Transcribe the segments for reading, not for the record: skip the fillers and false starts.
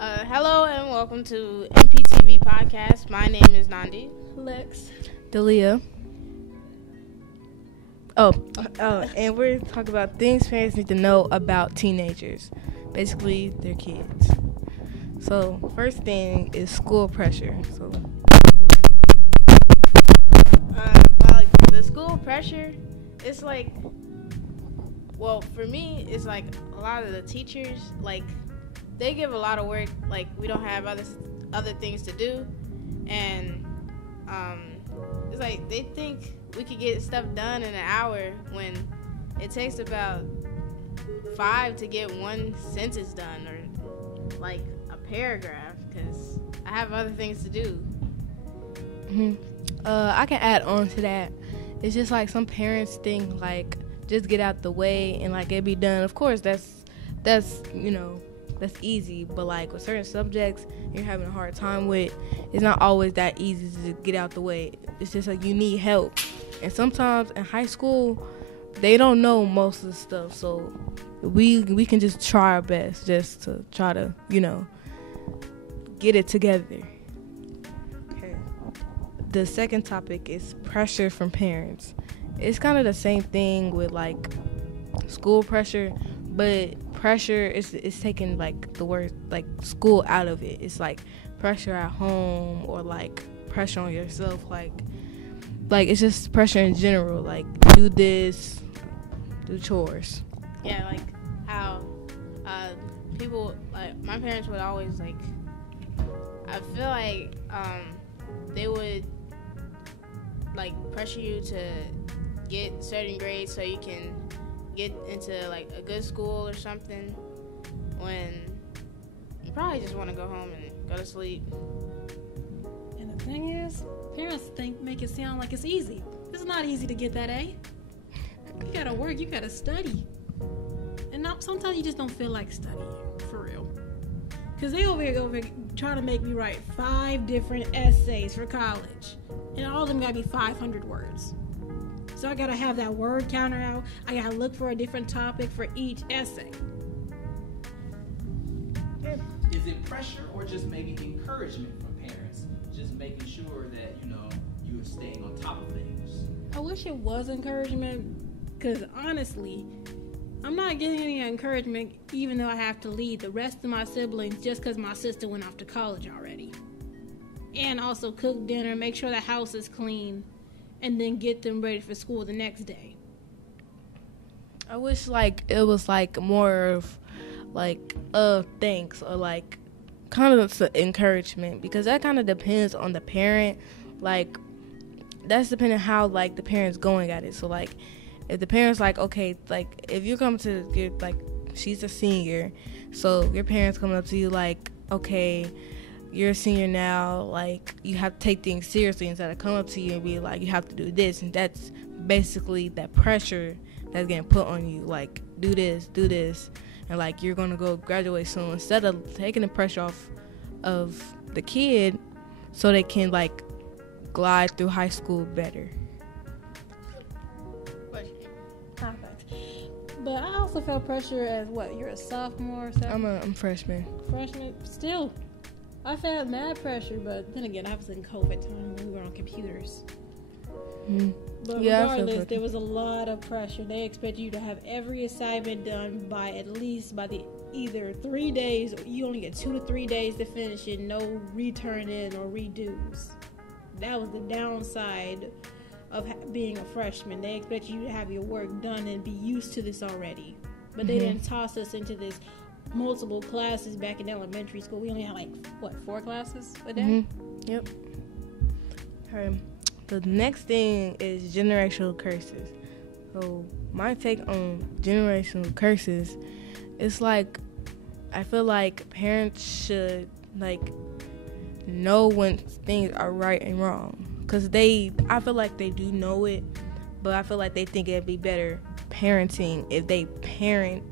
Hello and welcome to MPTV Podcast. My name is Nandi. Lex. Dalia. And we're talking about things parents need to know about teenagers. Basically, their kids. So, first thing is school pressure. So, Like the school pressure, it's like, well, for me, it's like a lot of the teachers, like, they give a lot of work. Like, we don't have other things to do, and it's like they think we could get stuff done in an hour when it takes about 5 to get one sentence done or like a paragraph because I have other things to do. I can add on to that. It's just like some parents think like just get out the way and like it be done. Of course, that's that's easy, but like with certain subjects you're having a hard time with, it's not always that easy to get out the way. It's just like you need help, and sometimes in high school they don't know most of the stuff, so we can just try our best just to try to get it together. Okay. The second topic is pressure from parents. It's kind of the same thing with like school pressure, but pressure is taking like the word like school out of it. It's like pressure at home or like pressure on yourself, like it's just pressure in general, like do this, do chores. Yeah, like how people, like my parents would always like, I feel like they would like pressure you to get certain grades so you can get into like a good school or something when you probably just want to go home and go to sleep. And the thing is, parents make it sound like it's easy. It's not easy to get that A. You gotta work, you gotta study. And sometimes you just don't feel like studying, for real. Because they over here trying to make me write 5 different essays for college. And all of them gotta be 500 words. So I gotta have that word counter out. I gotta look for a different topic for each essay. Is it pressure or just maybe encouragement from parents? Just making sure that, you're staying on top of things. I wish it was encouragement, because honestly, I'm not getting any encouragement even though I have to lead the rest of my siblings just because my sister went off to college already. And also cook dinner, make sure the house is clean, and then get them ready for school the next day. I wish like it was like more of like thanks or like kind of encouragement, because that kind of depends on the parent. Like that's depending how like the parent's going at it. So like if the parent's like, okay, like if you come to get like she's a senior, so your parents coming up to you like, okay, you're a senior now, like you have to take things seriously instead of come up to you and be like, you have to do this, and that's basically that pressure that's getting put on you, like do this, and like you're gonna go graduate soon, instead of taking the pressure off of the kid so they can like glide through high school better. But I also felt pressure as you're a sophomore? I'm freshman. Freshman? Still, I felt mad pressure, but then again, I was in COVID time when we were on computers. But regardless, there was a lot of pressure. They expect you to have every assignment done by the either 3 days, or you only get 2 to 3 days to finish it, no return in or redos. That was the downside of being a freshman. They expect you to have your work done and be used to this already. But they didn't toss us into this multiple classes back in elementary school. We only had 4 classes a day? Yep. Okay. The next thing is generational curses. So my take on generational curses is like, I feel like parents should like know when things are right and wrong, because I feel like they do know it, but I feel like they think it'd be better parenting if they parent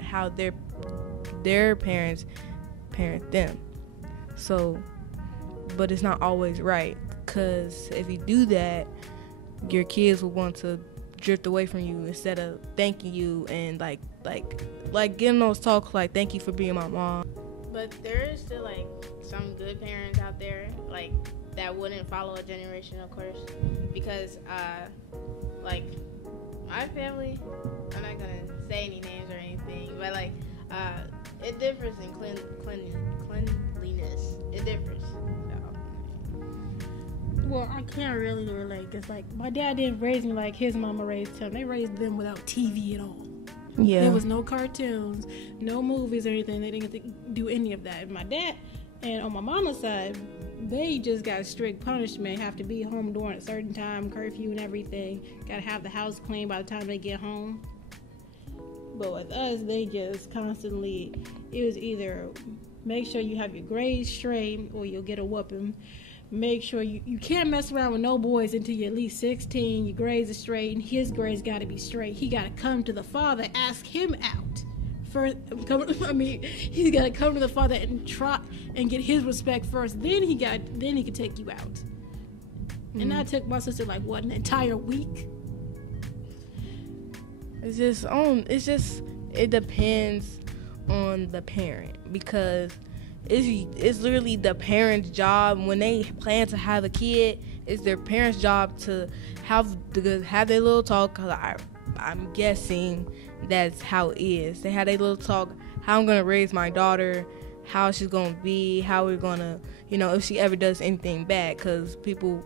how their parents parent them. So, but it's not always right, because if you do that, your kids will want to drift away from you instead of thanking you and like like getting those talks like, thank you for being my mom. But there is still like some good parents out there like that wouldn't follow a generational course, because like my family, I'm not gonna say any names or anything, but like it differs in cleanliness. It differs. So. Well, I can't really relate, because like my dad didn't raise me like his mama raised him. They raised them without TV at all. Yeah. There was no cartoons, no movies or anything. They didn't get to do any of that. My dad, and on my mama's side, they just got strict punishment. Have to be home during a certain time, curfew and everything. Got to have the house clean by the time they get home. But with us, they just constantly, it was either make sure you have your grades straight or you'll get a whooping. Make sure you can't mess around with no boys until you're at least 16. Your grades are straight, and his grades got to be straight. He got to come to the father, ask him out. First, he's got to come to the father and try and get his respect first. Then he can take you out. Mm-hmm. And that took my sister like what, an entire week. It depends on the parent, because it's literally the parent's job when they plan to have a kid. It's their parents' job to have their little talk. Cause I'm guessing that's how it is. They have their little talk. How I'm gonna raise my daughter, how she's gonna be, how we're gonna, if she ever does anything bad. Cause people,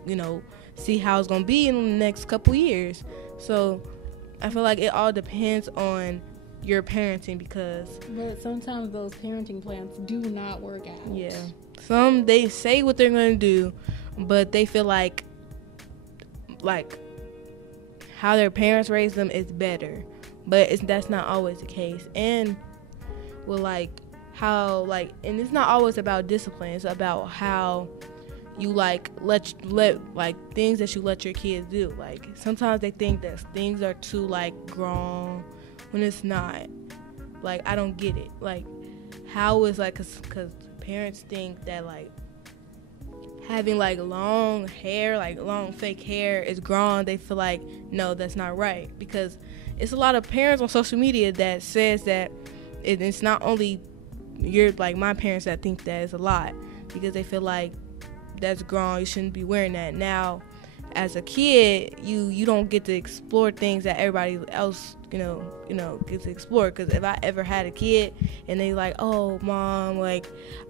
see how it's gonna be in the next couple years. So I feel like it all depends on your parenting, but sometimes those parenting plans do not work out. Yeah. Some, they say what they're going to do, but they feel like how their parents raised them is better. But that's not always the case. And with and it's not always about discipline. It's about how you let things that you let your kids do. Like sometimes they think that things are too grown when it's not. I don't get it. How is cause parents think that having long hair, long fake hair is grown. They feel like, no, that's not right, because it's a lot of parents on social media that says that it's not only my parents that think that. It's a lot, because they feel like that's grown, you shouldn't be wearing that. Now as a kid, you don't get to explore things that everybody else gets to explore. Because if I ever had a kid and they oh mom,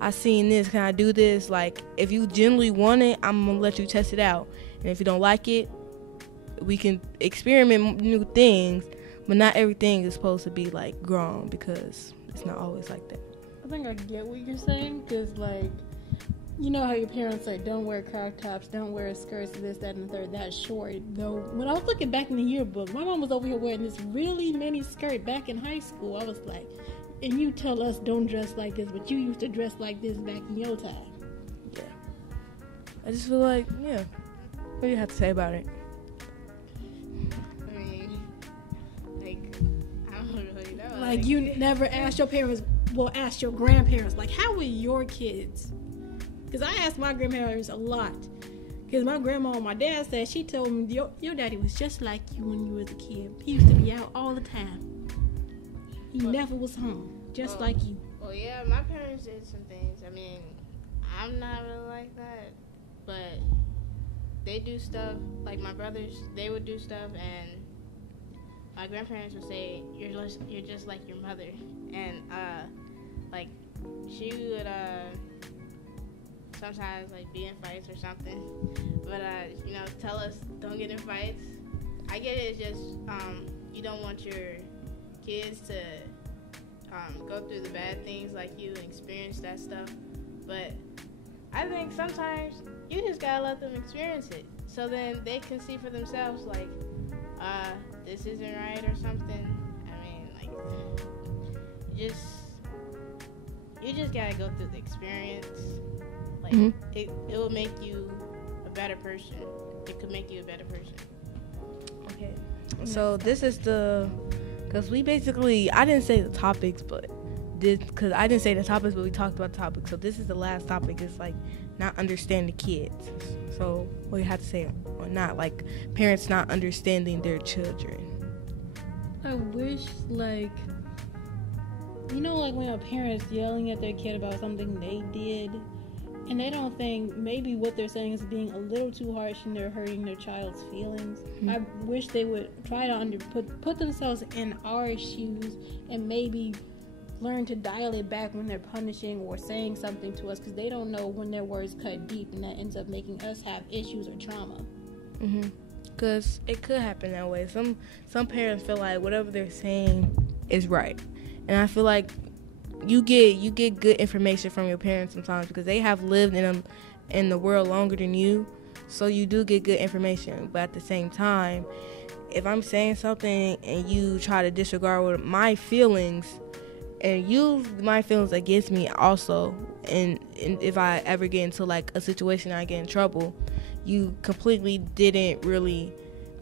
I seen this, can I do this? If you genuinely want it, I'm gonna let you test it out, and if you don't like it, we can experiment new things. But not everything is supposed to be grown, because it's not always like that. I think I get what you're saying, because you know how your parents say, don't wear crop tops, don't wear skirts, this, that, and the third, that's short. Though, when I was looking back in the yearbook, my mom was over here wearing this really mini skirt back in high school. I was like, and you tell us don't dress like this, but you used to dress like this back in your time. Yeah. I just feel what do you have to say about it? I mean, I don't really know. You never asked your parents, ask your grandparents, how were your kids? Because I asked my grandparents a lot. Because my grandma on my dad's side, she told me, your daddy was just like you when you was a kid. He used to be out all the time. He never was home, just like you. Well, yeah, my parents did some things. I mean, I'm not really like that. But they do stuff, my brothers, they would do stuff, and my grandparents would say, you're just like your mother. And, she would, sometimes be in fights or something, but tell us don't get in fights. I get it. It's just you don't want your kids to go through the bad things like you and experience that stuff. But I think sometimes you just gotta let them experience it, so then they can see for themselves this isn't right or something. I mean, you just gotta go through the experience. Mm-hmm. It will make you a better person. It could make you a better person. Okay. So this is because we basically, I didn't say the topics, but we talked about the topics. So this is the last topic. It's not understanding kids. So what do you have to say or not? Parents not understanding their children. I wish You know, like when a parent's yelling at their kid about something they did, and they don't think maybe what they're saying is being a little too harsh and they're hurting their child's feelings. Mm-hmm. I wish they would try to put themselves in our shoes and maybe learn to dial it back when they're punishing or saying something to us, because they don't know when their words cut deep and that ends up making us have issues or trauma. Because it could happen that way. Some parents feel like whatever they're saying is right, and I feel like you get good information from your parents sometimes because they have lived in the world longer than you, so you do get good information. But at the same time, if I'm saying something and you try to disregard my feelings and use my feelings against me also, and if I ever get into like a situation I get in trouble, you completely didn't really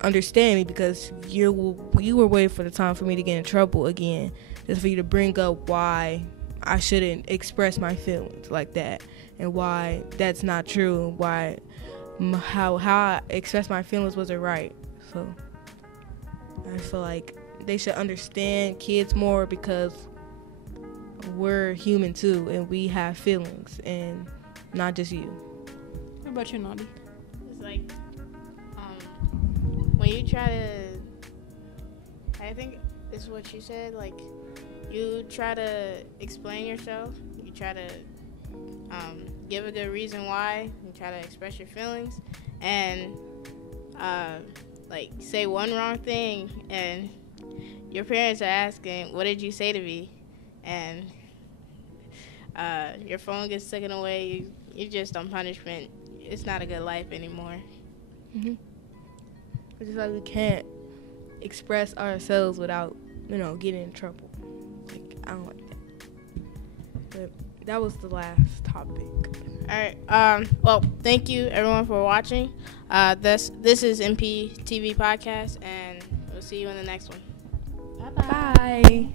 understand me because you were waiting for the time for me to get in trouble again, just for you to bring up why I shouldn't express my feelings like that and why that's not true and why how I expressed my feelings wasn't right. So I feel like they should understand kids more because we're human too and we have feelings and not just you. What about you, Naughty? It's like when you try to, I think this is what you said, like you try to explain yourself, you try to give a good reason why, you try to express your feelings, and like say one wrong thing and your parents are asking, what did you say to me? And your phone gets taken away, you're just on punishment. It's not a good life anymore. It's just like we can't express ourselves without, getting in trouble. Like, I don't like that. But that was the last topic. All right. Well, thank you everyone for watching. This is MP TV Podcast, and we'll see you in the next one. Bye.